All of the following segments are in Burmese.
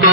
။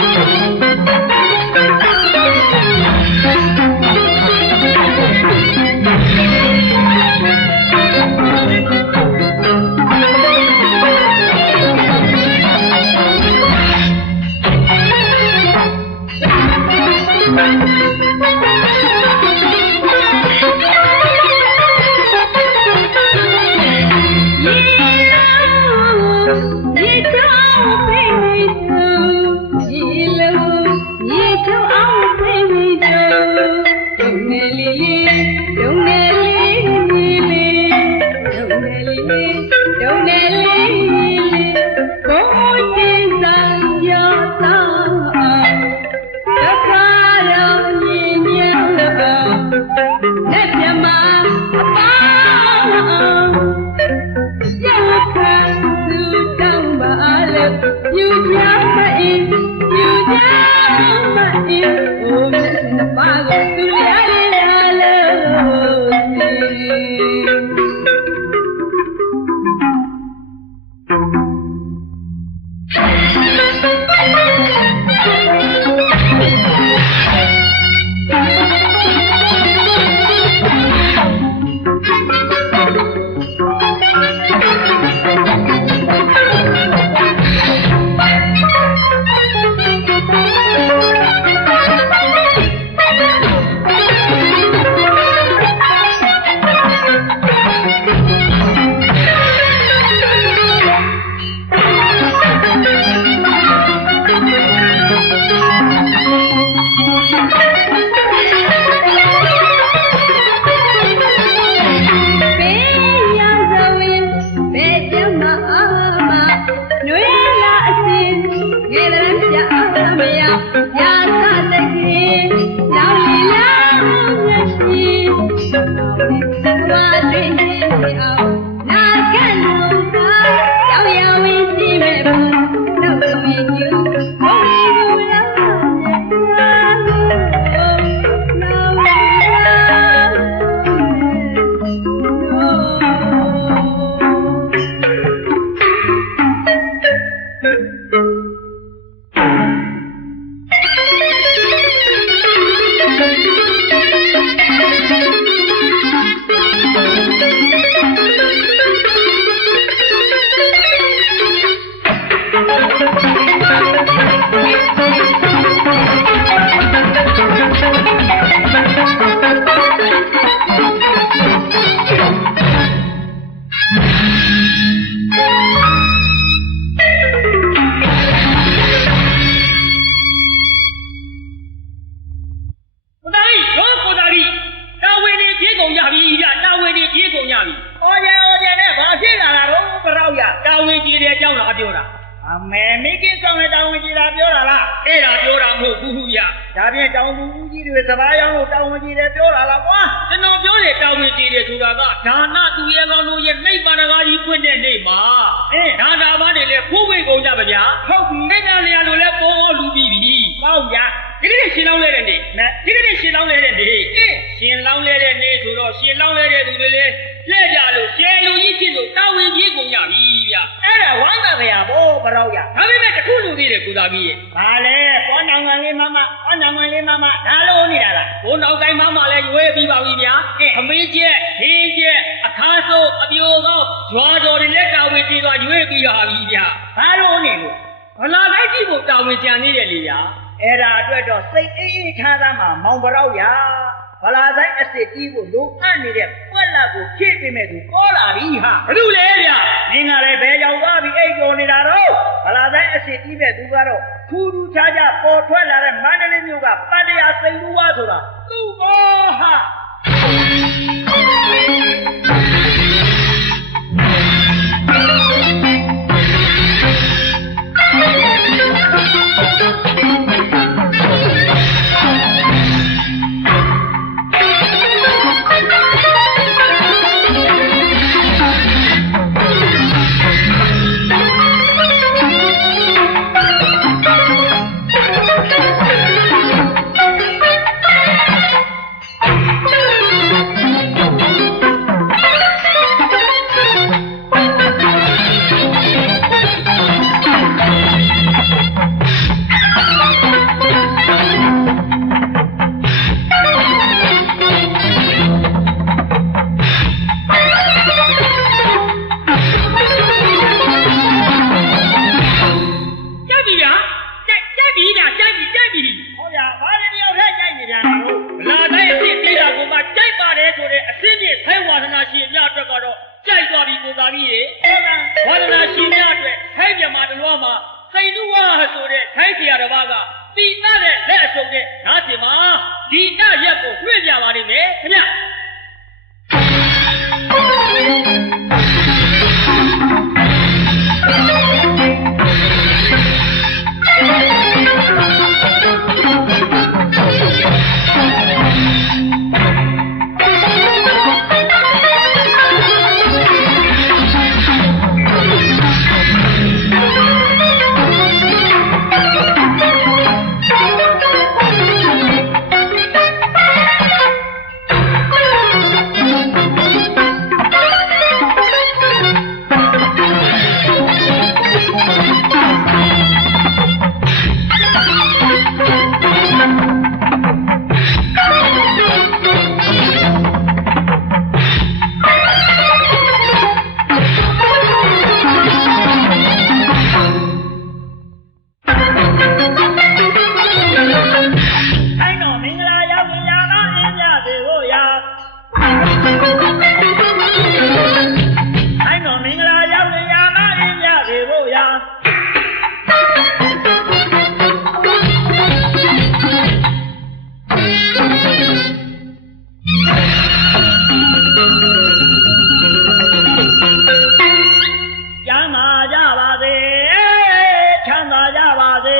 စေ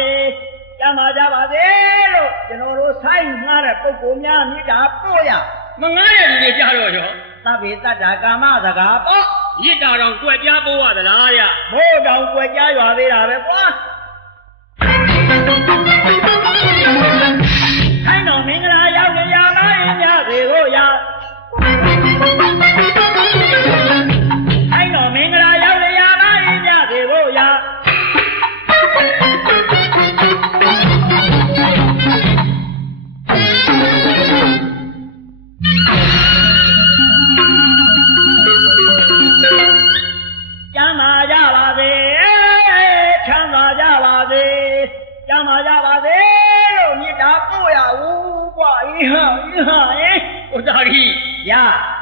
ကျမ်းပါကြပါစေလို့ကျွန်တော်တို့ဆိုင်ငှားတဲ့ပုဂ္ဂိုလ်များမြစ်တာပို့ရမငားတဲ့လူတွေကြတော့ရောသဗ္ဗေတ္တကာမစကားပေါ့ရစ်တာတော့ကြွက်ကြားပို့ရသလားဗျဘိုးတောင်ကြွက်ကြားရွာသေးတာပဲကွာခိုင်းတော်မင်္ဂလာရောက်နေရလားအင်းညသေးကိုရခိုင်းတော်မင်္ဂလာရောက်နေရလားအင်းညသေးကိုရကျမ်းမာကြပါစေချမ်းသာကြပါစေကျမ်းမာကြပါစေလို့မြစ်တာပို့ရဦးကွာဟိဟဟိုသားကြီးရ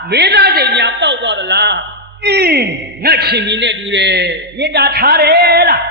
မေးသားစိတ်များပေါက်သွားသလားငါချင်းမီနဲ့တူတယ်မြစ်တာထားတယ်လား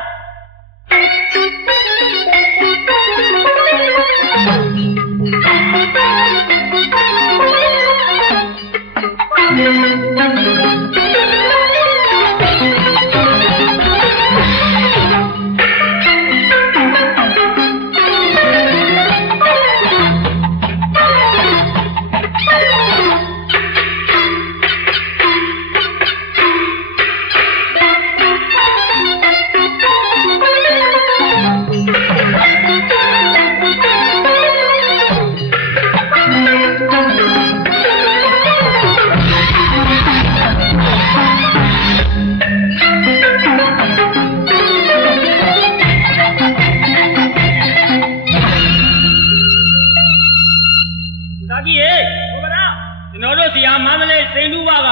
ကျွန်တော်တို့ဆရာမန္တလေးစိန်လူပါက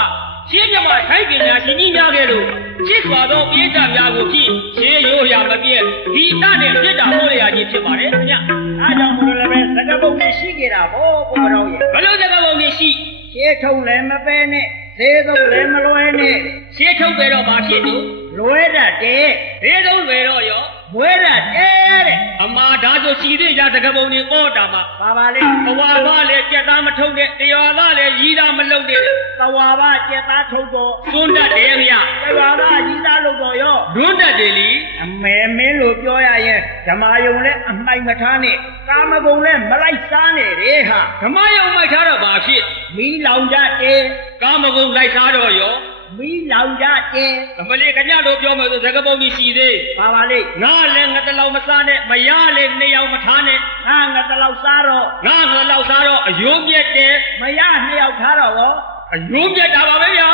ရှင်းပြမထိုက်ပညာရှင်ကြီးများခဲ့လို့ချစ်စွာသောပိဋကများကိုဖြင့်ရှေးရိုးရာမပြည့်ဒီတနဲ့ပြစ်တာဟောရခြင်းဖြစ်ပါတယ်ခင်ဗျအားကြောင့်ဘုရားလည်းပဲသက္ကပုံနဲ့ရှိကြတာဗောဘုရားရဲ့ဘလို့သက္ကပုံနဲ့ရှိရှေးထုံလည်းမပဲနဲ့သေးဆုံးလည်းမလွယ်နဲ့ရှေးထုံပဲတော့မဖြစ်ဘူးလွယ်တတ်တယ်သေးဆုံးလွယ်တော့ရောဝဲရတဲ့အမာဒါဆိုရှိသေးကြသကပုံနေဩတာမှာပါလေဘဝဘာလဲကြက်သားမထုံတဲ့တရားသားလဲရီးသားမလုံတဲ့သဝါဘကြက်သားထုံတော့သွန်းတတ်တယ်ဗျတရားသားရီးသားလုံတော့ရောလွန်းတတ်တယ်လीအမေမင်းလို့ပြောရရင်ဓမ္မယုံလဲအမှိုက်မထားနဲ့ကာမဂုဏ်လဲမလိုက်စားနဲ့တဲ့ဟာဓမ္မယုံမိုက်ထားတော့ဘာဖြစ်မီးလောင်ကြတယ်ကာမဂုဏ်လိုက်စားတော့ရောမီးလောင်ကြတယ်အမလေးခင်ဗျားတို့ပြောမယ်ဆိုသကပုံကြီးရှိသေးပါလေငါလည်းငါတလောက်မစားနဲ့မရလည်းနှစ်ယောက်မထားနဲ့ငါတလောက်စားတော့ငါလောက်စားတော့အယိုးပြက်တယ်မရနှစ်ယောက်ထားတော့ရောအယိုးပြက်တာပါပဲဗျာ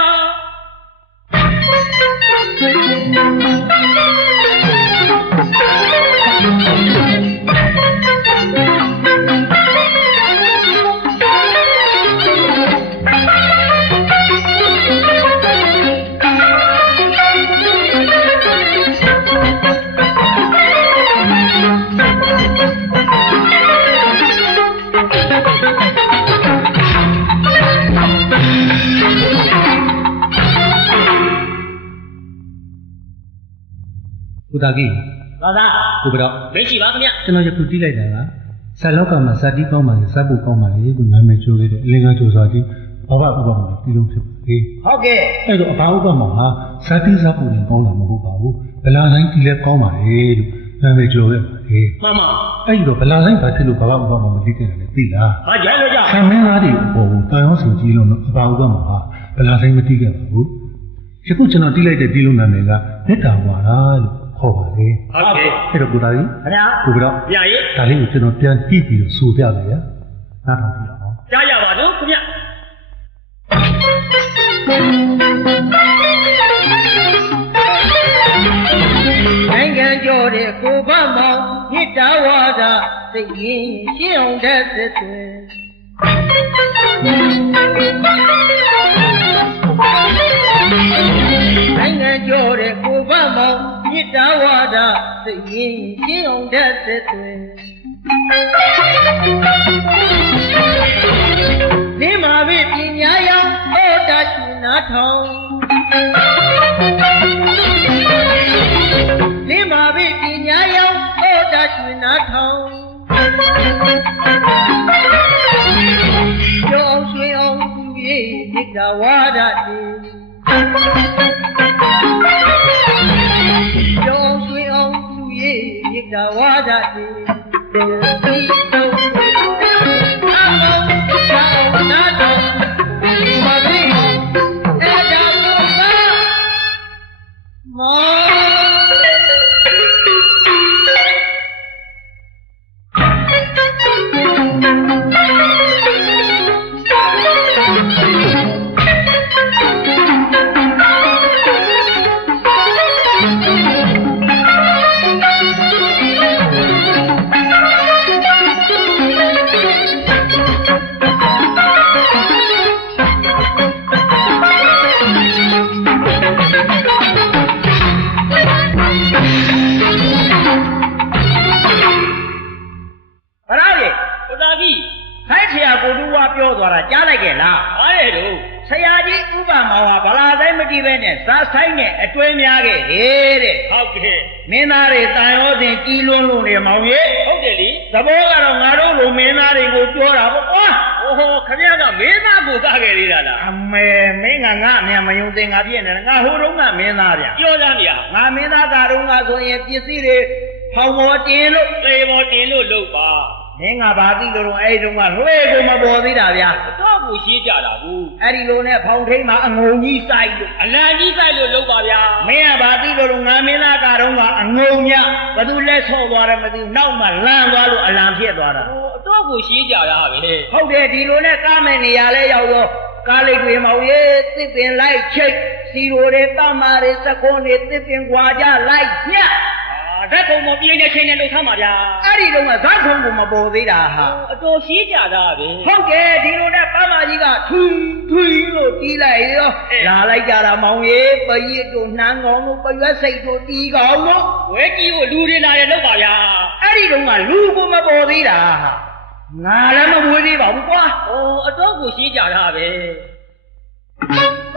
ကိုသားကြီးဘာသာကိုဘတော့မရှိပါခင်ဗျကျွန်တော်ယခုတီးလိုက်တာကဇာလောကမှာဇာတိကောင်းပါလေဇာပုကောင်းပါလေကိုနာမည်ချိုးလေးတဲ့အလင်္ကာချိုးစွာကြီးဘာဝဥပမာပြီးလုံးဖြစ်ပါလေဟုတ်ကဲ့အဲ့တော့အဘာဥပမာဟာဇာတိဇာပုရင်ကောင်းတာမဟုတ်ပါဘူးဗလာဆိုင်တီးလဲကောင်းပါလေလို့နာမည်ချိုးခဲ့ပါလေမှန်ပါအဲ့တော့ဗလာဆိုင်ဘာဖြစ်လို့ဘာဝဥပမာမသိခဲ့တယ်လဲသိလားဟာကြလို့ကြဆံမင်းသားတွေအပေါ်ကိုတာယောစင်ကြီးလုံးတော့အဘာဥပမာဟာဗလာဆိုင်မသိခဲ့ပါဘူးယခုကျွန်တော်တီးလိုက်တဲ့တီးလုံးနာမည်ကမေတ္တာဝါဒလို့ခေါ်ပါလေဟုတ်ကဲ့အဲ့တော့ကိုသားကြီးခင်ဗျာကိုကတော့ဗျာကြီးဒါလေးကိုကျွန်တော်ပြန်ကြည့်ပြီးတော့ဆိုပြမယ်ဗျာနားထောင်ကြည့်အောင်ကြားရပါလို့ခင်ဗျနိုင်ငံကျော်တဲ့ကိုဗတ်မောင်မြစ်တာဝါဒသိရင်ရှင်းအောင်တဲ့သက်သွင်းနိုင်ငံကျော်တဲ့ကိုဗတ်မောင်မြစ်တာဝါဒသိရင်ရှင်းအောင်တဲ့သက်သွင်းနေမှာပဲပညာရောင်ဩတာချူနာထောင်နေမှာပဲပညာရောင်ဩတာချူနာထောင်ကျောင်းဆွေအောင်သူရဲ့မြစ်တာဝါဒတေကျောင်းဆွေအောင်သူရဲ့မြစ်တာဝါ သွားကြပြီနာတော့မသိအဲ့ဒါကိုမောပြောသွားတာကြားလိုက်ကြလားအားရတော့ ဆရာကြီးဥပမာဟာဗလာတိုင်းမကြည့်ပဲနဲ့ဇာဆိုင်နဲ့အတွင်းများခဲ့တယ်တဲ့ ဟုတ်ကဲ့ မင်းသားတွေတန်ရောစဉ်ကြီးလွန်းလို့နေမောင်ကြီး ဟုတ်တယ်လေ သဘောကတော့ငါတို့လိုမင်းသားတွေကိုပြောတာပေါ့ကွာ ဟိုခင်ဗျားကမင်းသားကိုကခဲ့သေးတာလား အမေမင်းကငါအမြန်မယုံသင်ငါပြည့်နေတယ်ငါဟိုတုန်းကမင်းသားဗျ ပြောသားမြာ ငါမင်းသားကတုန်းကဆိုရင်ပစ္စည်းတွေဖောင်ပေါ်တင်လို့ သေပေါ်တင်လို့လုပ်ပါ မင်းကဘာသိလို့တော့အဲ့ဒီတုန်းကလွှဲကိုမပေါ်သေးတာဗျာ တော့ကိုရှင်းကြတာဘူး အဲ့ဒီလိုနဲ့ဖောင်ထိန်မှာအငုံကြီးစိုက်လို့ အလံကြီးဆိုင်လို့လုပ်ပါဗျာ မင်းကဘာသိလို့တော့ငါမင်းသားကတုန်းကအငုံညဘသူလက်ဆော့သွားတယ်မသိဘူးနောက်မှလမ်းသွားလို့အလံဖြစ်သွားတာ တော့ကိုရှင်းကြတာပဲ ဟုတ်တယ်ဒီလိုနဲ့ကားမဲ့နေရလဲရောက်ရောကားလေးတွေမောင်ရေးသစ်ပင်လိုက်ချိတ်စီရိုတွေတမတွေစကွန်းတွေသစ်ပင်ခွာကြလိုက်ညက် ဓာတ်ကုံမပြင်းတဲ့ချိန်နဲ့လှုပ်ထားမှာဗျာ အဲ့ဒီတော့ကဇက်ခုံကိုမပေါ်သေးတာဟာ အတော်ရှင်းကြတာပဲ ဟုတ်ကဲ့ဒီလိုနဲ့ပမကြီးကထွီလို့တီးလိုက်ရောလာလိုက်ကြတာမောင်ရေးပရစ်တို့နှမ်းကောင်းတို့ပရွက်စိတ်တို့တီးကောင်းတို့ ဝဲကြီးကိုလူတွေလာတယ်လုပ်ပါဗျာ အဲ့ဒီတော့ကလူကိုမပေါ်သေးတာဟာငါလည်းမမွေးသေးပါဘူးကွာ အတော်ကိုရှင်းကြတာပဲ မ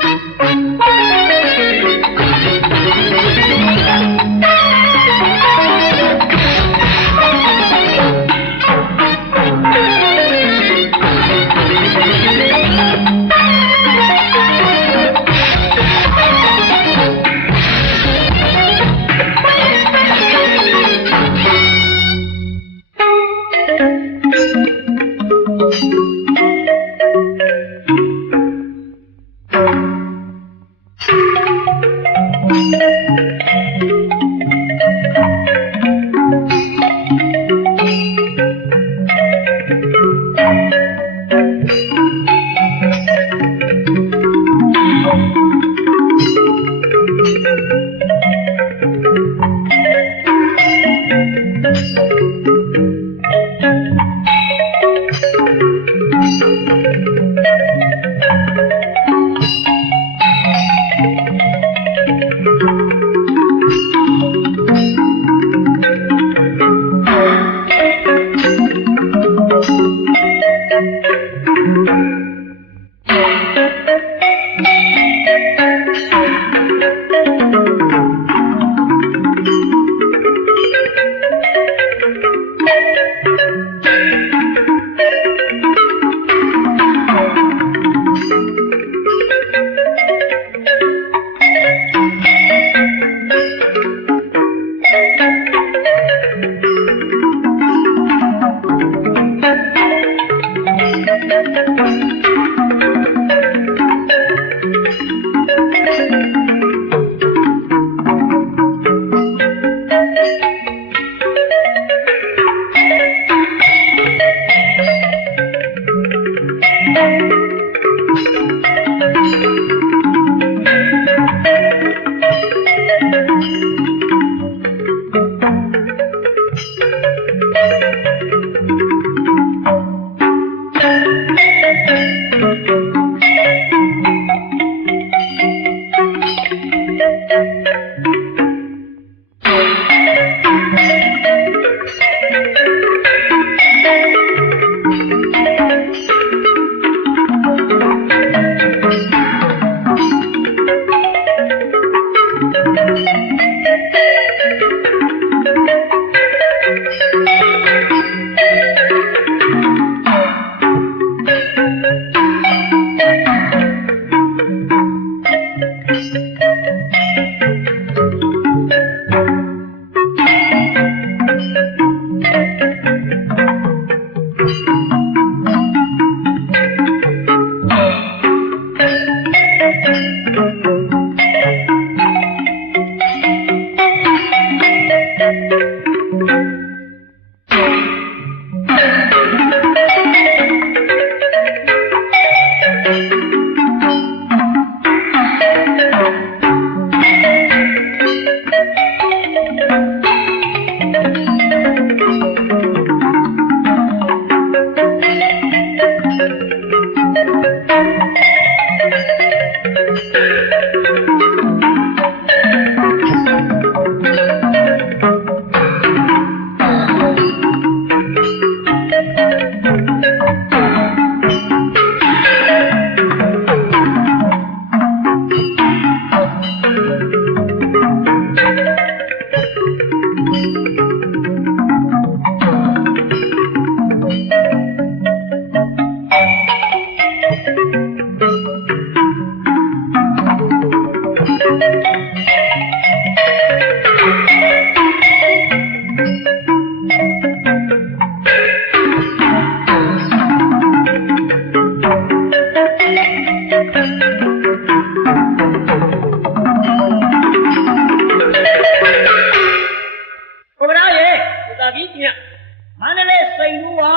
မန္တလေးစိန်လူဝါ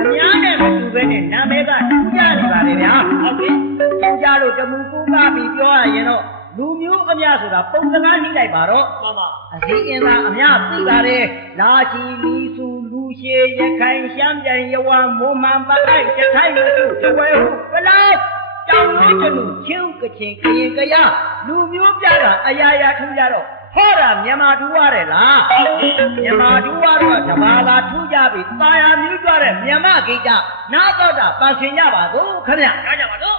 အများနဲ့မတူဘဲနဲ့နာမည်ကထူးခြားနေပါလေဗျာဟုတ်ကဲ့ထူးခြားလို့တမူကူကပြီးပြောရရင်တော့လူမျိုးအများဆိုတာပုံစံနှိမ့်လိုက်ပါတော့မှန်ပါအစည်းအင်သာအများသိပါတယ်လာချီလီစုလူရှည်ရခိုင်ရှမ်းပြန်ရဝမွန်မှန်ပအိုက်တထိုင်လူတဝဲဟုဘလောက်တောင်လေးကျလူချင်းကချင်းကရင်ကရလူမျိုးပြတာအရာရာထူးကြတော့ဟောတာမြန်မာတူရတယ်လားမြန်မာတူရတော့တဘာသာထူးကြပြီတာယာမြူးကြတဲ့မြန်မာဂိတနားတော့တာပန်ဆင်ကြပါစို့ခင်ဗျာကြားကြပါတော့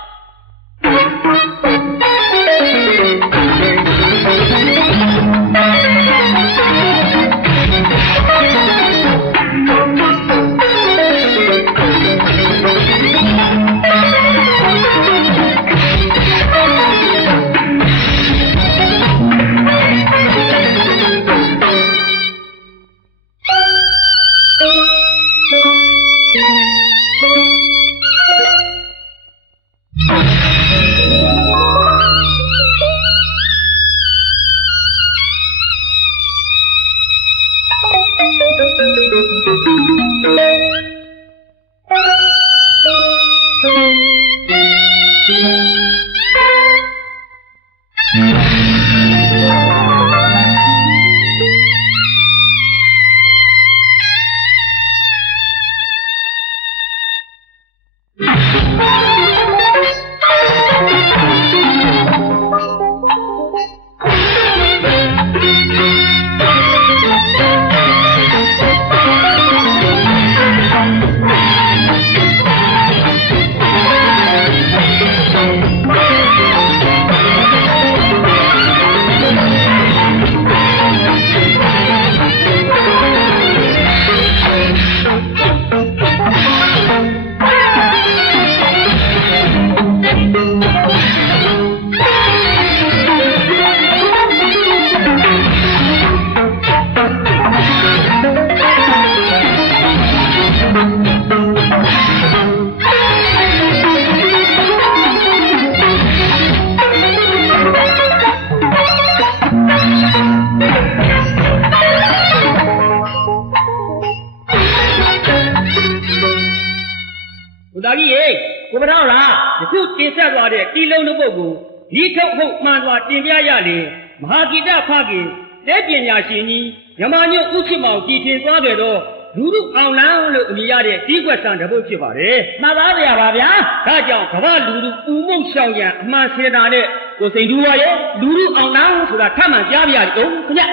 ကိုမထောက်လားယခုတင်ဆက်သွားတဲ့တီလုံးတစ်ပုဒ်ကိုဒီထုတ်ဟုတ်မှန်စွာတင်ပြရလေမဟာဂီတဖခင်လက်ပညာရှင်ကြီးမြန်မာညွတ်ဥချစ်မောင်ကြည်ထင်သွားကြတော့လူလူအောင်လန်းလို့အမည်ရတဲ့ဒီကွက်ဆန်တစ်ပုဒ်ဖြစ်ပါတယ်မှန်ပါဗျာပါဗျာဒါကြောင့်ကမ္ဘာလူလူဥမုံရှောင်ရန်အမှန်စေတာနဲ့ကိုစိန်တူဝါရဲ့လူလူအောင်လန်းဆိုတာထပ်မှန်ကြားပြရအောင်ခင်ဗျ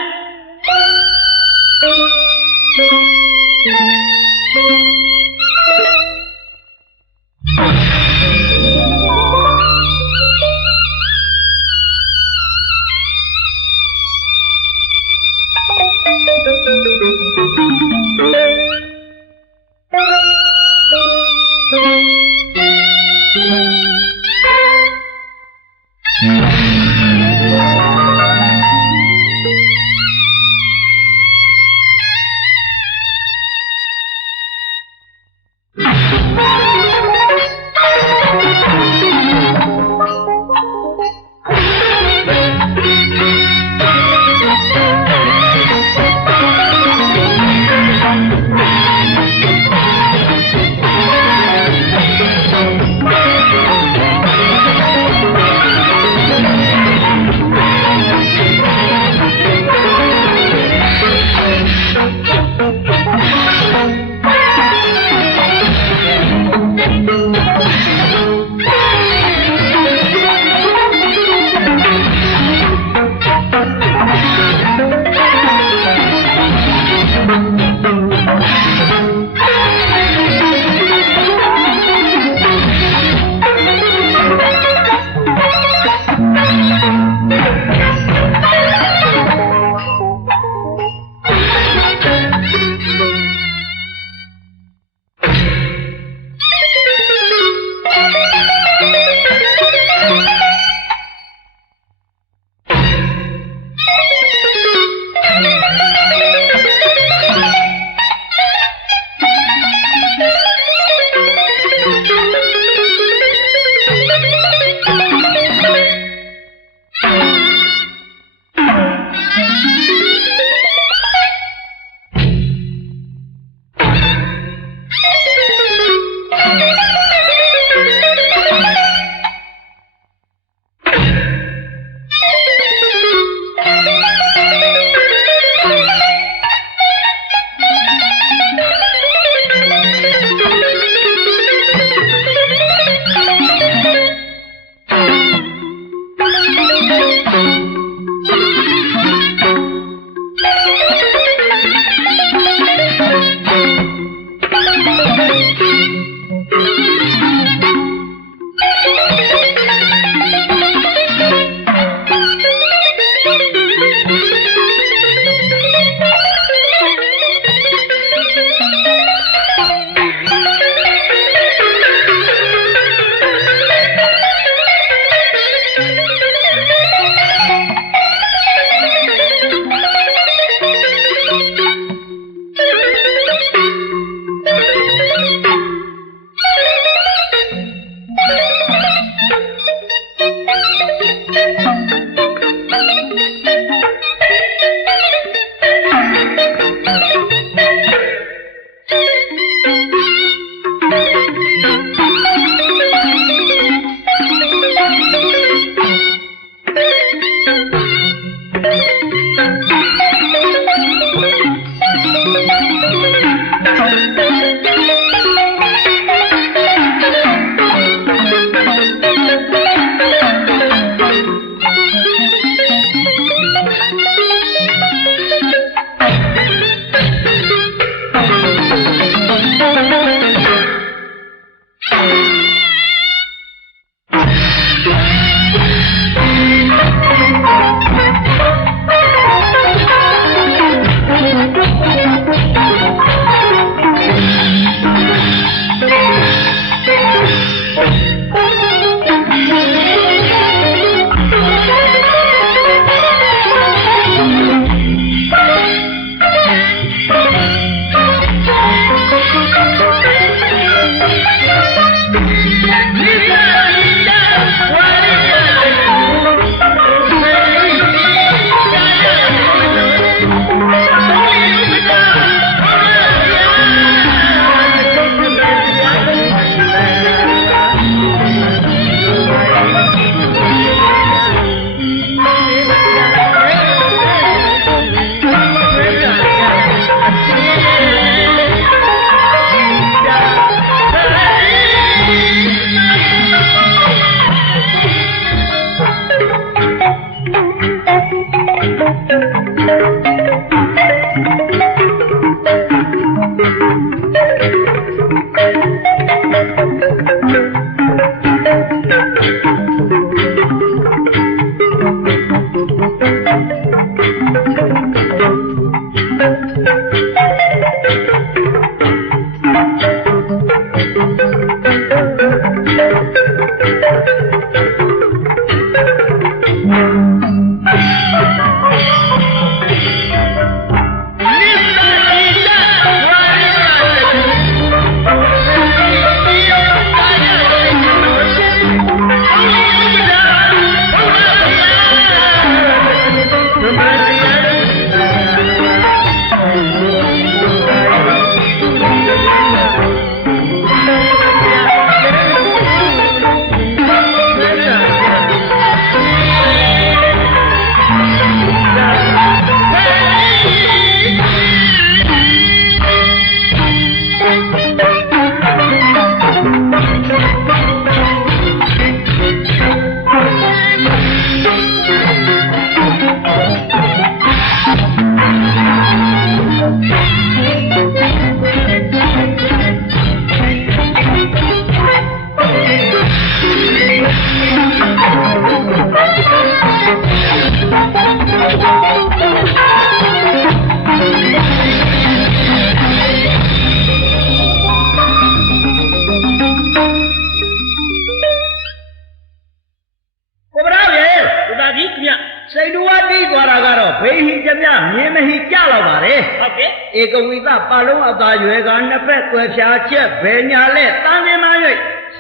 ကဝိသပါလုံးအသာရွယ်ကနှစ်ဖက်ကွယ်ဖြာချက်ဘယ်ညာလဲတန်တင်မှ၍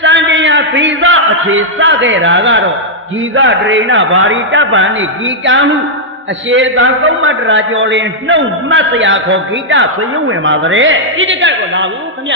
စံတင်ရဘီသအခြေစခဲ့တာကတော့ဒီကဒရိဏဘာရီတပ်ပန်နှင့်ဒီကံမှုအရှိတန်သုံးမတရာကျော်လင်နှုတ်မှတ်စရာခေါ်ဂိတဆွေယုံဝင်ပါတဲ့ ဒီတကက်ကိုလာဘူးခမ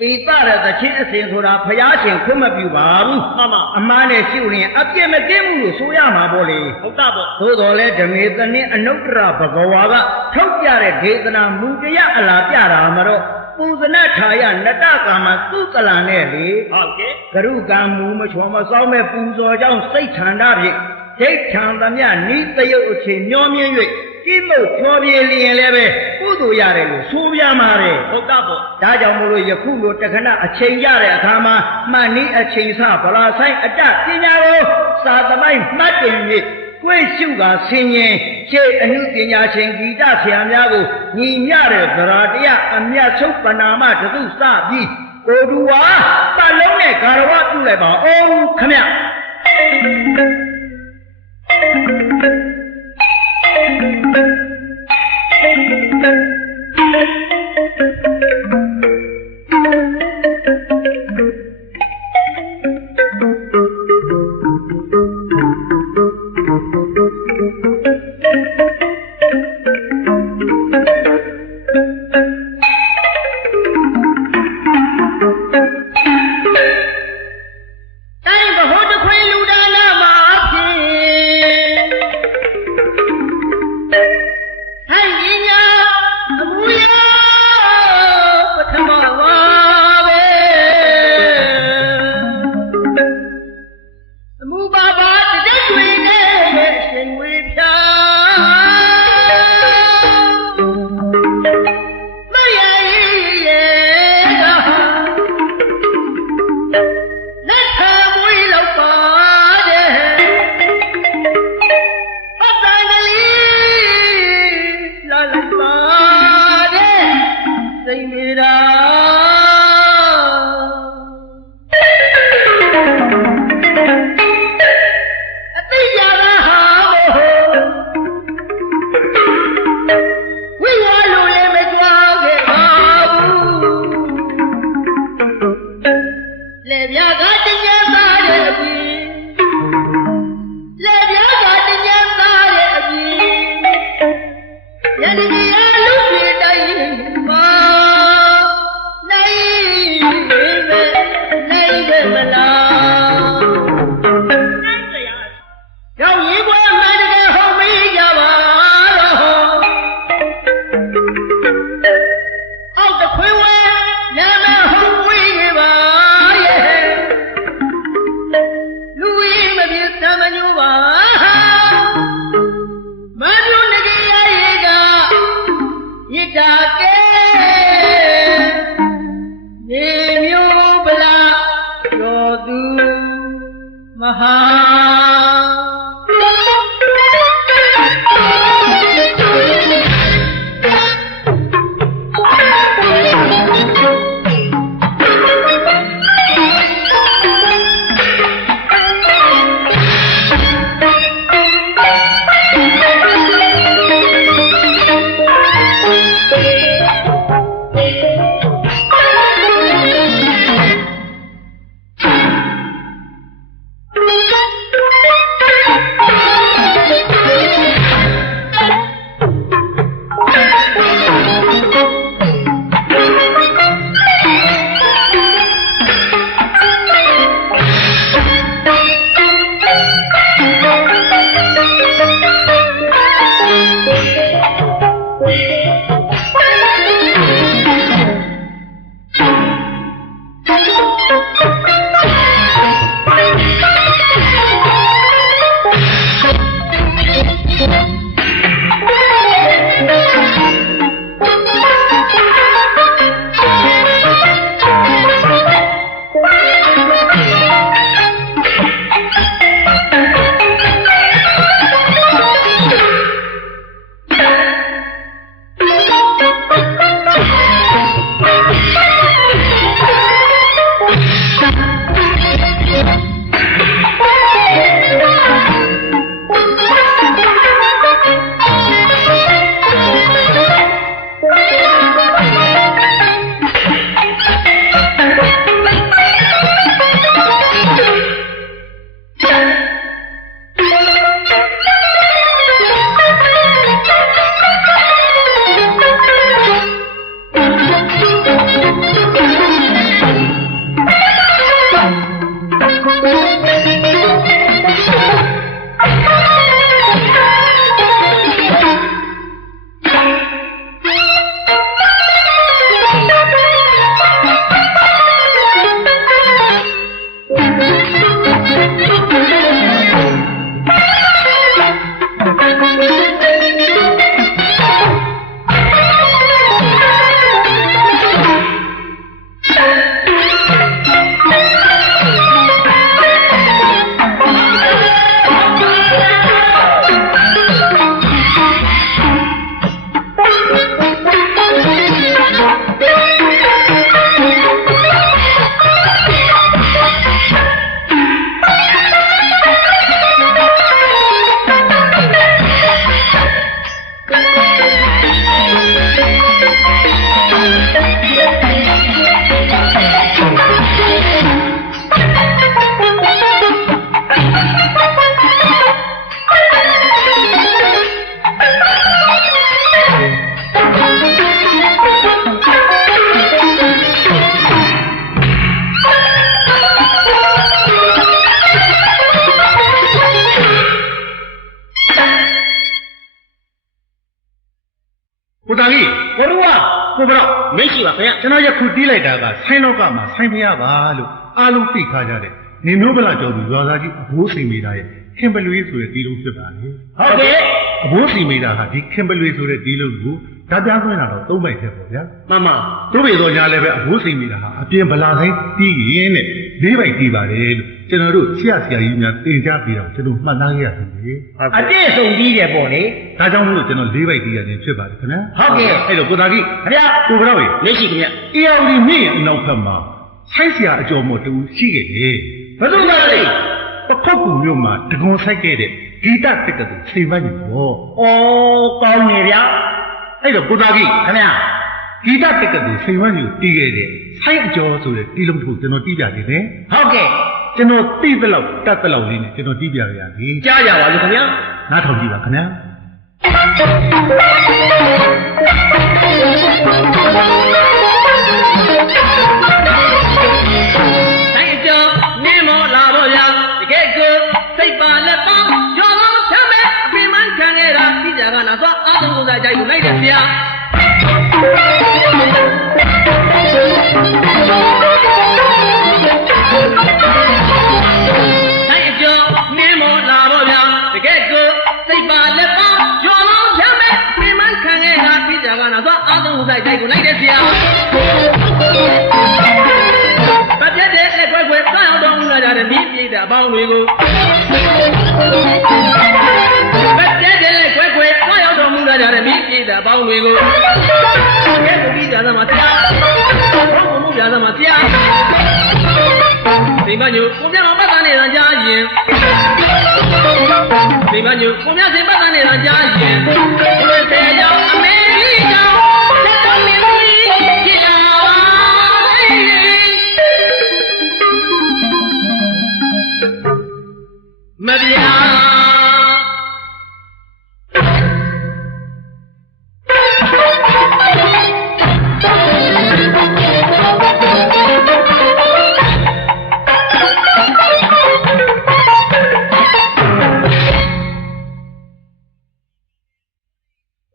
ပိသရသချင်းအစဉ်ဆိုတာဖျားရှင်ခွင့်မပြုပါဘူး မှန်ပါ အမှားနဲ့ရှုရင်အပြစ်မကင်းမှုလို့ဆိုရမှာပေါ့လေ ဟုတ်တာပေါ့ သို့တော်လဲဓမေသနှင့်အနုတ္တရဘဂဝါကထုတ်ပြတဲ့ဒေသနာမူတရားအလားပြတာမှာတော့ပူဇနထာယနတကာမသုကလံနဲ့လေ ဟုတ်ကဲ့ ကရုကံမူမချောမဆောင်မဲ့ပူဇော်ကြောင့်စိတ်ထန္တာဖြင့်ဒိဋ္ဌံသမျှနိတယုတ်အချိန်မျောမြင့်၍ကိမုတ်ဖြောပြေလျင်လည်းပဲကုသိုလ်ရတယ်လို့ဆိုပြမှာတဲ့ ဟုတ်တာပေါ့ ဒါကြောင့်မို့လို့ယခုလိုတခဏအချိန်ရတဲ့အခါမှာမှန်နည်းအချိန်စဗလာဆိုင်အတပညာကိုစာသမိုင်းမှတ်တင်၍ကိုယ်ရှုကဆင်ရင်ရှေးအနုပညာရှင်ဂီတဆရာများကိုညီမျှတဲ့သရာတရားအမြတ်ဆုံးပဏာမတသုစပြီးကိုတူဝါပတ်လုံးနဲ့ဂါရဝပြုလိုက်ပါအောင်ခမရ ခင်ဗျ ကျွန်တော်ယခုတီးလိုက်တာကဆိုင်းလောကမှာဆိုင်းဖျားပါလို့အားလုံးသိခါကြတယ်နေမျိုးဗလာကျော်သူရွာသားကြီးအဘိုးစိန်မိတာရဲ့ခင်ပလွေဆိုတဲ့တီးလုံးဖြစ်ပါလေ ဟုတ်ကဲ့ အဘိုးစိန်မိတာဟာဒီခင်ပလွေဆိုတဲ့တီးလုံးကိုဓာတ်ပြားခွင်းတာတော့သုံးပိုက်ထက်ပေါ့ဗျာ မမ တို့ပေတော့ညာလည်းပဲအဘိုးစိန်မိတာဟာအပြင်ဗလာဆိုင်တီးရင်နဲ့လေးပိုက်တီးပါတယ်လို့ကျွန်တော်တို့ဆရာကြီးများသင်ကြားပြီးတော့ကျွန်တော်မှတ်သားခဲ့ရတယ်လေ အပြည့်စုံပြီးတယ်ပေါ့လေ ဒါကြောင့်မလို့ကျွန်တော်လေးပိုက်တီးရတယ်ဖြစ်ပါတယ်ခင်ဗျာ ဟုတ်ကဲ့ အဲ့တော့ကိုသားကြီး ခင်ဗျာ ကိုကတော့ရေ လက်ရှိခင်ဗျ အေယော်ဒီမြင့်ရဲ့အနောက်ဘက်မှာဆိုင်းဆရာအကျော်မို့တူရှိခဲ့တယ် ဘယ်သူလဲလေ ပခုတ်ကူမြို့မှာတကွန်ဆိုင်ခဲ့တဲ့ဂီတတစ်ကတူစေမညူပေါ့ ဩကောင်းနေဗျာ အဲ့တော့ကိုသားကြီး ခင်ဗျာ ဂီတတစ်ကတူစေမညူတီးခဲ့တဲ့ဆိုင်းအကျော်ဆိုတဲ့တီးလုံးတစ်ခုကျွန်တော်တီးပြနေတယ် ဟုတ်ကဲ့ ကျွန်တော်တီးသလောက်တတ်သလောက်လေးနဲ့ကျွန်တော်တီးပြရရပြီ ကြားကြပါလို့ခင်ဗျ နားထောင်ကြည့်ပါခင်ဗျာ တိုင်းအကျော်နင်းမောလာတော့ဗျာတကယ်ကိုစိတ်ပါလက်ပေါင်းရောင်းလို့ချမ်းမဲ့အပင်မခံခဲ့တာဒီကြကနာသွားအားလုံးကိုသာကြိုက်လို့လိုက်တယ်ဆရာတိုင်းအကျော်နင်းမောလာတော့ဗျာတကယ်ကိုစိတ်ပါလက်ပေါင်းရောင်းလို့ချမ်းမဲ့အပင်မခံခဲ့တာဒီကြကနာသွားအားလုံးကိုသာကြိုက်လို့လိုက်တယ်ဆရာတပြက်တဲ့လက်ခွဲခွဲတောင်းတော်မူလာကြတဲ့မြင်းပြည်တဲ့အပေါင်းတွေကိုတပြက်တဲ့လက်ခွဲခွဲတောင်းတော်မူလာကြတဲ့မြင်းပြည်တဲ့အပေါင်းတွေကိုကဲလူကြီးကြသမဆရာဘုံမှုကြသမဆရာဒီမညိုကိုမြတ်မပတ်သားနေတာကြားရင်ဒီမညိုကိုမြတ်စင်ပတ်သားနေတာကြားရင်ဘယ်တဲ့ကြောင့်အမေကြီးကြောင့်သက်တော်မြင်းကြီးကြည်လာမဗျာ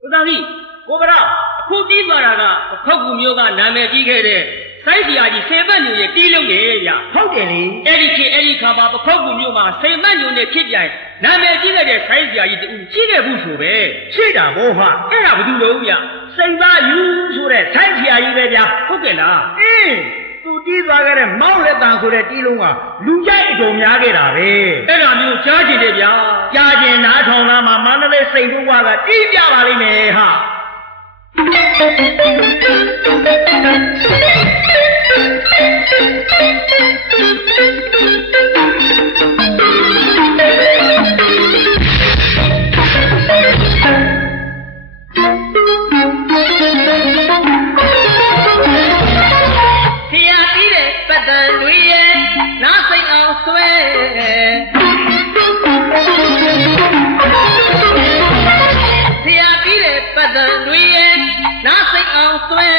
ဦးသားကြီးကိုဗရာအခုပြီးသွားတာကခောက်ကူမျိုးကနာမည်ကြီးခဲ့တဲ့ဆိုင်းစီယာကြီးစေမတ်ညိုရဲ့တီးလုံးလေဗျ ဟုတ်တယ်လေ အဲ့ဒီခေတ်အဲ့ဒီခါမှာပခောက်ကူမျိုးမှာစေမတ်ညိုနဲ့ဖြစ်ပြိုင်နာမည်ကြီးခဲ့တဲ့ဆိုင်းစီယာကြီးတူရှိခဲ့ဘူးဆိုပဲ ရှိတာဗောဟာ အဲ့ဒါဘာလို့လဲဗျ စိန်သားယူဆိုတဲ့ဆိုင်းဆရာကြီးပဲဗျာ ဟုတ်ကဲ့လား သူတီးသွားခဲ့တဲ့မောက်လက်တန်ဆိုတဲ့တီးလုံးကလူကြိုက်အတော်များခဲ့တာပဲ အဲ့ဒါမျိုးကြားကျင်တယ်ဗျာ ကြားကျင်နားထောင်လာမှာမန္တလေးစိန်ဘုရားကတီးပြပါလိမ့်မယ်ဟာ ဆရာပြီးတဲ့ပတ်တန်တွေရဲ့နားစိတ်အောင်ဆွဲဆရာပြီးတဲ့ပတ်တန်တွေရဲ့နားစိတ်အောင်ဆွဲ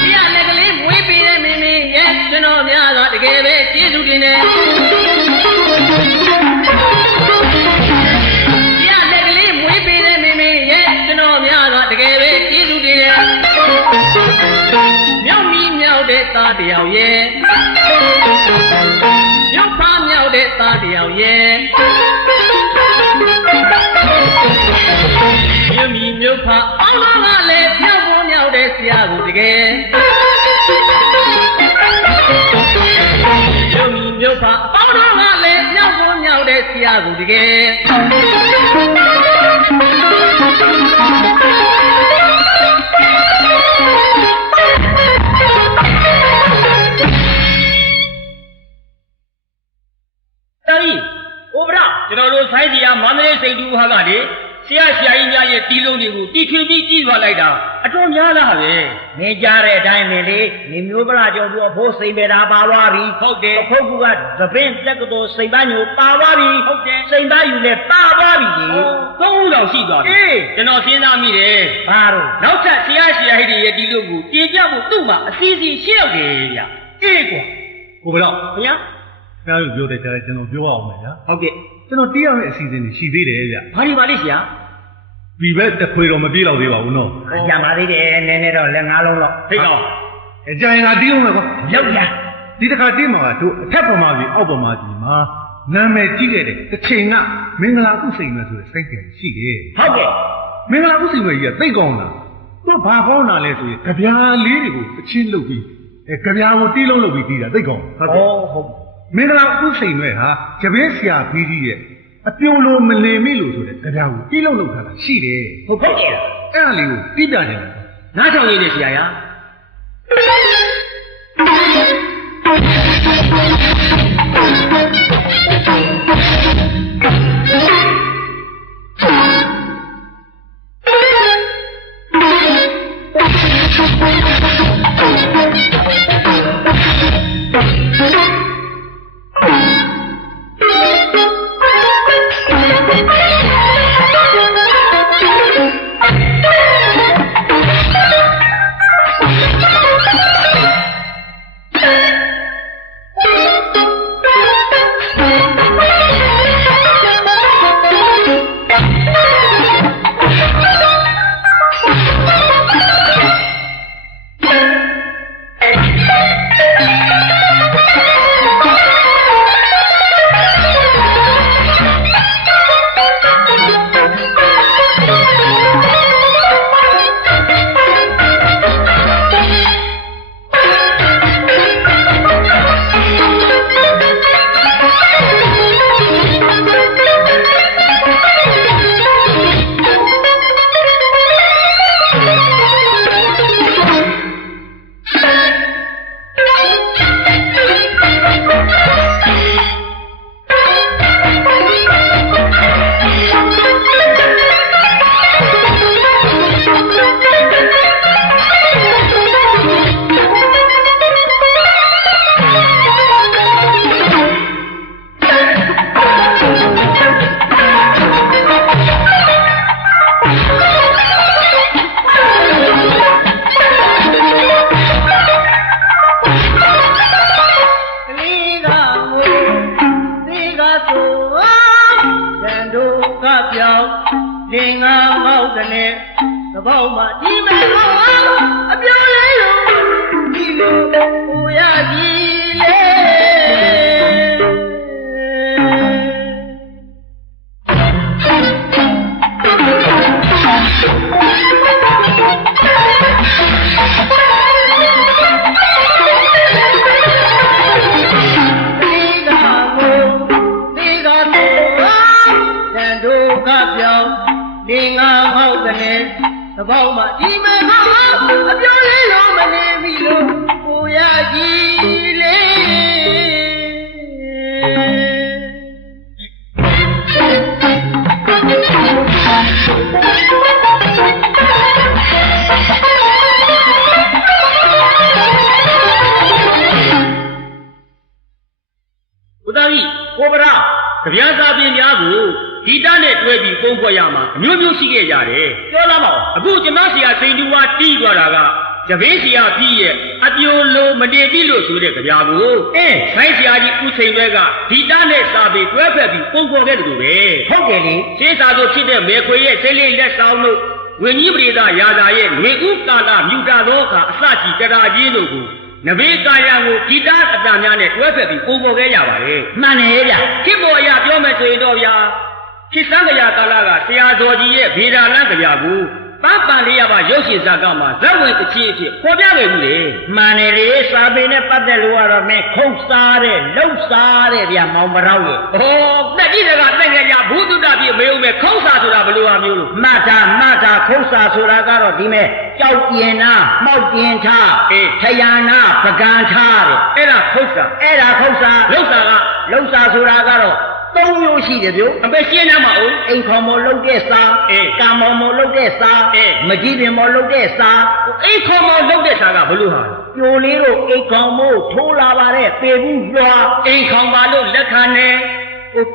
ဆရာလည်းကလေးမွေးပြီးတဲ့မင်းမင်းရဲ့ကျွန်တော်များကတကယ်ပဲကျေးဇူးတင်တယ်သားတယောက်ရဲ့ရုပ်ဖားမြောက်တဲ့သားတယောက်ရဲ့မြမီမြို့ဖာအောင်းလာကလည်းမြောက်ပေါ်မြောက်တဲ့ဆရာကိုတကယ်မြမီမြို့ဖာအောင်းလာကလည်းမြောက်ပေါ်မြောက်တဲ့ဆရာကိုတကယ်ကျွန်တော်တို့ဆိုင်းစီယာမန္တလေးစိတ်တူဟာကလေဆရာကြီးများရဲ့တီးလုံးတွေကိုတီထွင်ပြီးကြီးသွားလိုက်တာအတော်များလားပဲ မင်းကြားတဲ့အတိုင်းပဲလေနေမျိုးဗလာကျော်သူအဖိုးစိန်ပေတာပါသွားပြီ ဟုတ်တယ် အခုကသပင်းတက်ကတော်စိန်ပန်းညိုပါသွားပြီ ဟုတ်တယ် စိန်သားယူလည်းပါသွားပြီလေ သုံးဦးတော်ရှိသွားပြီကျွန်တော်စဉ်းစားမိတယ် ဘာလို့ နောက်ထပ်ဆရာကြီးတွေရဲ့တီးလုံးကိုပြင်ပြဖို့သူ့မှာအစီအစဉ်ရှိတော့တယ်ဗျ အေးကွာ ကိုဘယ်တော့ ခင်ဗျာ ခင်ဗျားတို့ပြောတဲ့ကြားကျွန်တော်ပြောအောင်မယ်ဗျာ ဟုတ်ကဲ့ ကျွန်တော်တီးရမယ့်အစီအစဉ်တွေရှိသေးတယ်ဗျ ဘာတွေပါလိမ့်ဆရာ မ ဒီဘက်တစ်ခွေတော့မပြေးတော့သေးပါဘူးနော် ကြံပါသေးတယ်နည်းနည်းတော့လက်ငါးလုံးတော့ ဖိတ်ကောင် အကြရင်ကတီးအောင်လားကွာ လောက်ရ ဒီတစ်ခါတီးမှာကတို့အထက်ပမာကြီးအောက်ပမာကြီးမှာနာမည်ကြီးခဲ့တဲ့တစ်ချိန်ကမင်္ဂလာဥစိန်ပဲဆိုတဲ့စိတ်ကြံရှိတယ် ဟုတ်ကဲ့ မင်္ဂလာဥစိန်ပဲကြီးကသိကောင်းတာသူဘာကောင်းတာလဲဆိုရင်ကြပြားလေးတွေကိုအချင်းလုပ်ပြီးကြပြားကိုတီးလုံးလုပ်ပြီးတီးတာသိကောင်းဟုတ်ကဲ့ ဟုတ် မင်္ဂလာဥစိန်တွေဟာကြပင်းဆရာဖီးကြီးရဲ့အပြိုလိုမလင်မိလို့ဆိုတဲ့ကြပြားကိုတီးလုံးလုပ်ထားတာရှိတယ် ဟုတ်ကဲ့ အဲ့ဒါလေးကိုတီးပြကြတယ် နားထောင်ရည်နေဆရာရ လင်္ကာမောက်တဲ့နဲ့သဘောမှဒီမဲ့အပြောင်းလဲလို့ဒီလိုဟိုရကြီးလေလင်္ကာမောက်တဲ့သဘောမှဒီမဲ့အပြောင်းလဲလို့မနေပြီလို့ဟိုရကြီးလေဦးသားကြီးကိုဗရာကြပြားစားပင်များကိုဂီတနဲ့တွဲပြီးပုံဖွဲ့ရမှာအမျိုးမျိုးရှိခဲ့ကြတယ်ပြောလားမအောင်အခုကျမဆရာစိန်တူဝါတီးသွားတာကကြပင်းဆရာပြီးရဲ့အပြိုလိုမတည်ပြီလို့ဆိုတဲ့ကြပြားကိုဆိုင်းဆရာကြီးဦးစိန်တွဲကဂီတနဲ့စာပေတွဲဖက်ပြီးပုံဖော်ခဲ့တယ်လို့ပဲဟုတ်ကဲ့လေရှေးစာတို့ဖြစ်တဲ့မေခွေရဲ့စိတ်လေးလက်ဆောင်တို့ဝင်းကြီးပရိသရာသာရဲ့ငွေဥကာလမြူတာသောအခါအစကြီးတရာကြီးတို့ကိုနဘေကာယံကိုဂီတအတန်များနဲ့တွဲဖက်ပြီးပုံဖော်ခဲ့ရပါတယ်မှန်တယ်ဗျခေတ်ပေါ်အရပြောမယ်ဆိုရင်တော့ဗျာခေတ်စံကြရာကာလကဆရာတော်ကြီးရဲ့ဗေဒာလန့်ကြရာကိုပန်းပန်လေးရပါရုပ်ရှင်ဇာတ်ကမှာဇက်ဝင်အချင်းအဖြစ်ပေါ်ပြခဲ့ဘူးလေမှန်တယ်လေစာပေနဲ့ပတ်သက်လို့ကတော့မင်းခုတ်စားတဲ့လှုပ်စားတဲ့ဗျမောင်မတော်ရဲ့ဟောတက်ကြီးတွေကတက်ခဲ့ကြဘုသူတ္တပြည့်မေဦးမဲ့ခုတ်စားဆိုတာဘယ်လိုဟာမျိုးလို့မှတ်တာခုတ်စားဆိုတာကတော့ဒီမဲ့ကြောက်ပြင်းနာမှောက်ပြင်းထားထယနာပကံထားတဲ့အဲ့ဒါခုတ်စားလှုပ်စားဆိုတာကတော့သုံးမျိုးရှိတယ်ဗျအပေရှင်းနာမအောင်အိမ်ခေါ်မော်လုပ်တဲ့စာကံမော်မော်လုပ်တဲ့စာမကြီးပင်မော်လုပ်တဲ့စာအိမ်ခေါ်မော်လုပ်တဲ့စာကဘလို့ဟာပြိုလေးတို့အိမ်ခေါ်မို့ထိုးလာပါတဲ့ပေဘူးရွာအိမ်ခေါ်ပါလို့လက်ခံနေ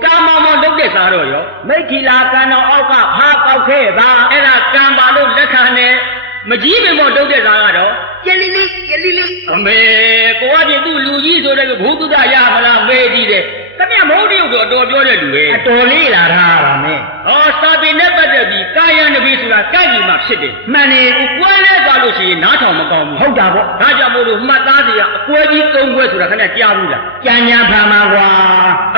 ကံမော်မော်လုပ်တဲ့စာတော့ရောမိထီလာကံတော်အောက်ကဖားကောက်ခဲ့တာအဲ့ဒါကံပါလို့လက်ခံနေမကြီးပင်မော်လုပ်တဲ့စာကတော့ကျလီလီအမေကိုကပြင်သူ့လူကြီးဆိုတဲ့ဘုသူတ္တရမလားမေးကြည့်တယ် ခင်ဗျမဟုတ်တရုပ်တော့အတော်ပြောတဲ့လူပဲ အတော်လေးလာထားပါမယ် ဟောစာပေနဲ့ပတ်သက်ပြီးကာယနဘေးဆိုတာကန့်ကြီးမှဖြစ်တယ် မှန်တယ် ကွဲလဲသွားလို့ရှိရင်နားထောင်မကောင်းဘူး ဟုတ်တာပေါ့ ဒါကြောင့်မို့လို့မှတ်သားစရာအကွဲကြီး၃ခွဲဆိုတာခင်ဗျကြားဘူးလား ကြံကြံဖာမှာကွာ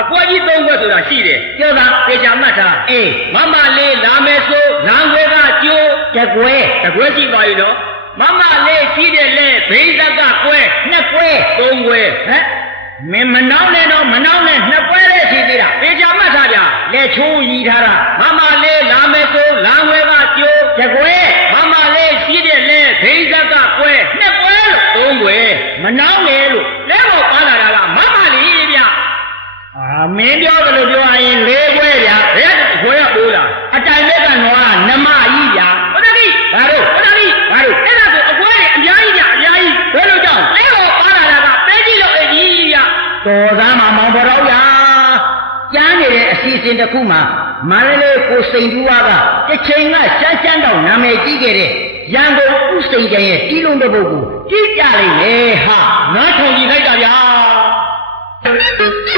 အကွဲကြီး၃ခွဲဆိုတာရှိတယ် ပြောတာ သေချာမှတ်ထား အေး မမလေးလာမယ်ဆိုလမ်းခွဲကကျိုး တကွဲ တကွဲရှိပါရဲ့နော်မမလေးရှိတဲ့လဲဘိန်းသက်ကကွဲ နှစ်ကွဲ ၃ခွဲ ဟဲ့မင်းမနှောင်းနဲ့တော့မနှောင်းနဲ့နှစ်ကွဲလေးရှိသေးတာ သေချာမှတ်ထားဗျာ လက်ချိုးရီထားတာ မမလေးလာမယ်ဆိုလမ်းခွဲကကျိုး တကွဲ မမလေးရှိတဲ့လဲဘိန်းသက်ကကွဲ နှစ်ကွဲလို့ ၃ခွဲ မနှောင်းနဲ့လို့ လဲဖို့ပါလာတာကမမလေးဗျာ မင်းပြောသလိုပြောရင်လေးကွဲဗျာ ဘယ်ကခွဲရပိုးလား အတိုင်ဘက်ကနွားနမကြီးဗျာ ဟုတ်တယ်ပြီ ဘာလို့ ဟုတ်တယ်ပြီ ဘာလို့ အဲ့ဒါဆိုအကွဲတွေအများကြီးဗျာအများကြီး ဘယ်လိုကြောင့် လဲဖို့ပါလာတာကပဲကြီးလို့အကြီးဗျာ တော်သားမှာမောင်တော်ဗျာကျမ်းနေတဲ့အစီအစဉ်တစ်ခုမှာမန္တလေးကိုစိန်တူဝါကတစ်ချိန်ကရှမ်းရှမ်းတော့နာမည်ကြီးခဲ့တဲ့ရန်ကုန်ဥစိန်ကျန်ရဲ့တီးလုံးတစ်ပုဒ်ကိုကြည့်ကြလိမ့်မယ်ဟာ နားထောင်ကြည့်လိုက်တာဗျာ မ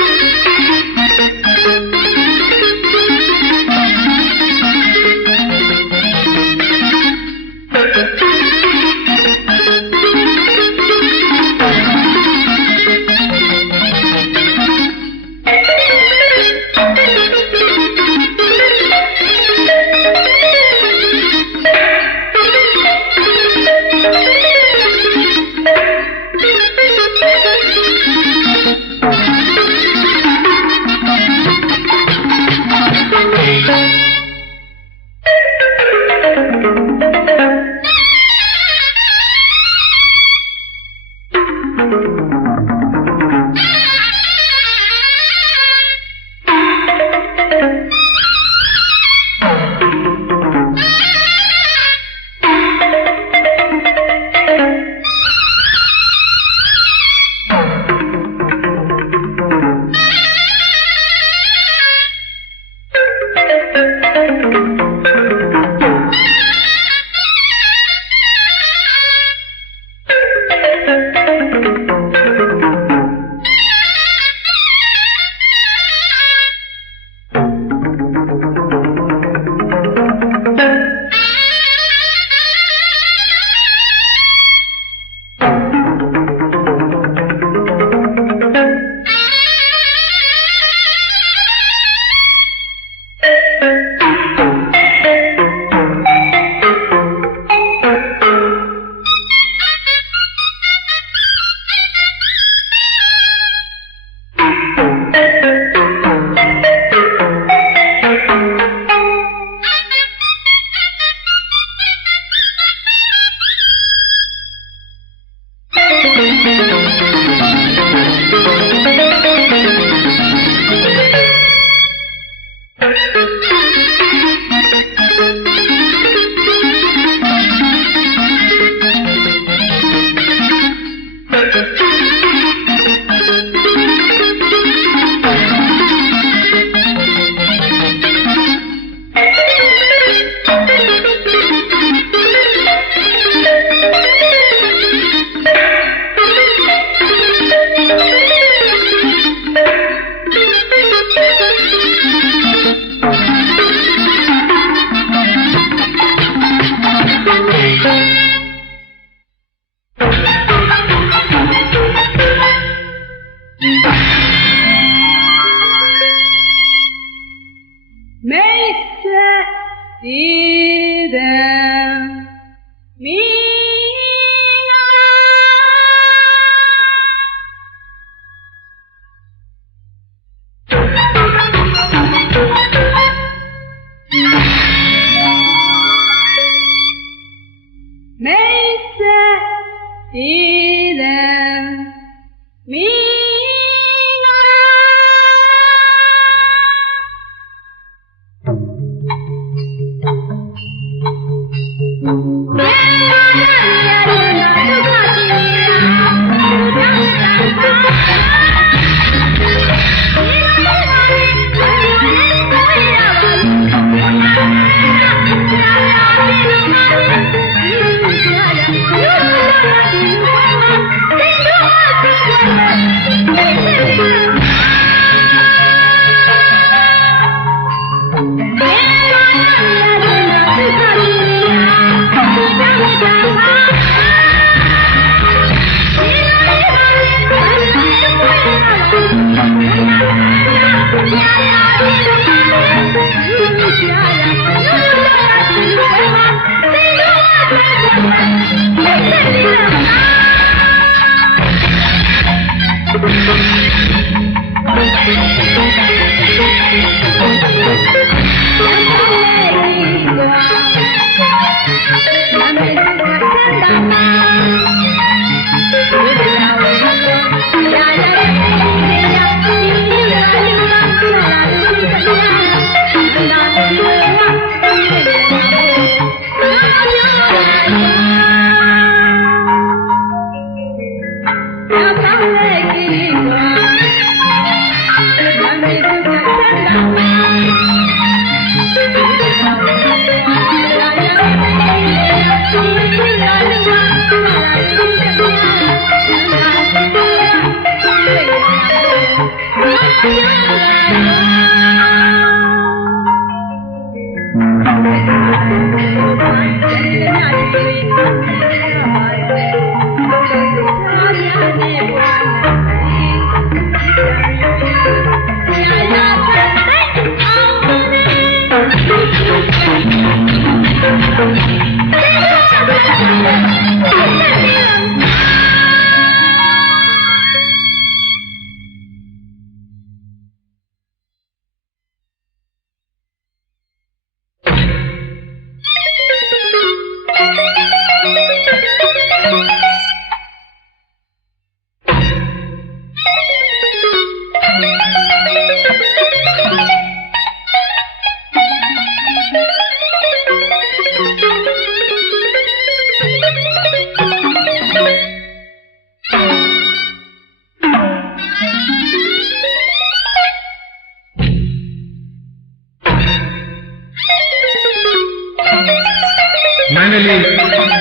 န္တလေး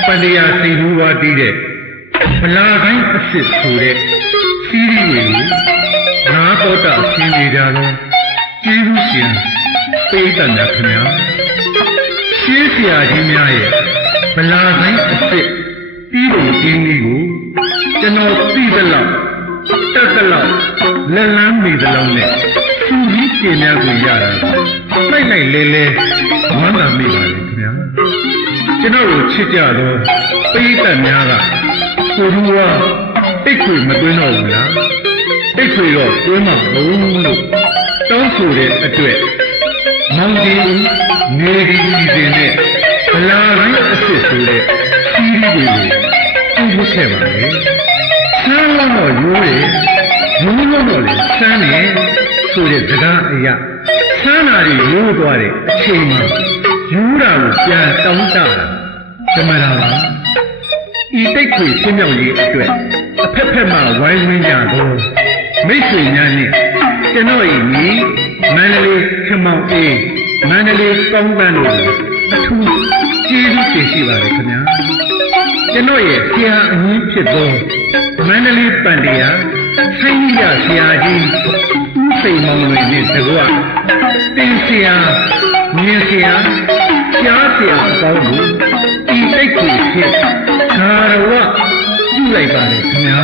ပန္တရာစိတ်ဘူးဝါတီးတဲ့ဗလာတိုင်းအစ်စ်ဆိုတဲ့စီးရီးတွေကိုနာတော်တာရှင်းနေကြတော့ကျေးဇူးရှင်ပေးတတ်တာခင်ဗျာရှင်းဆရာကြီးများရဲ့ဗလာတိုင်းအစ်စ်ပြီးပုံကျင်းလေးကိုကျွန်တော်သိသလောက်တက်သလောက်လက်လန်းမိသလောက်နဲ့သူကြီးကျင်များကိုရတာလိုက်လိုက်လဲလဲဝမ်းသာမိပါလေခင်ဗျာကျွန်တော်ကိုချစ်ကြတော့ပေးတတ်များကကိုလူကတိတ်ခွေမသွင်းတော့ဘူးလားတိတ်ခွေတော့သွင်းမှာမဟုတ်လို့တောင်းဆိုတဲ့အတွက်မောင်ဒီနေဒီစီစဉ်နဲ့ဗလာတိုင်းအစ်စ်ဆိုတဲ့စီးရီးတွေကိုပြုလုပ်ခဲ့ပါလေဆန်းတော့ရိုးတယ်ရိုးတော့လေဆန်းနေဆိုတဲ့စကားအရာဆန်းတာတွေရိုးသွားတဲ့အချိန်မှာယူတာကိုပြန်တောင်းတတာဓမ္မတာပါဤတိတ်ခွေပြင်းမြောက်ရေးအတွက်အဖက်ဖက်မှဝိုင်းဝန်းကြတော့မိတ်ဆွေများနဲ့ကျွန်တော်ဤညီမန္တလေးခမောင်အေးမန္တလေးကောင်းပန်းတို့အထူးကျေးဇူးတင်ရှိပါတယ်ခင်ဗျာကျွန်တော်ရဲ့ဆရာအရင်းဖြစ်သောမန္တလေးပန္တရာဆိုင်ရဆရာကြီးဦးစိန်မောင်လွင်နဲ့တကွတင်ဆရာမြင်ဆရာကြားဆရာအပေါင်းကိုဒီတိတ်ကိုဖြစ်ခါရဝပြုလိုက်ပါလေခင်ဗျာ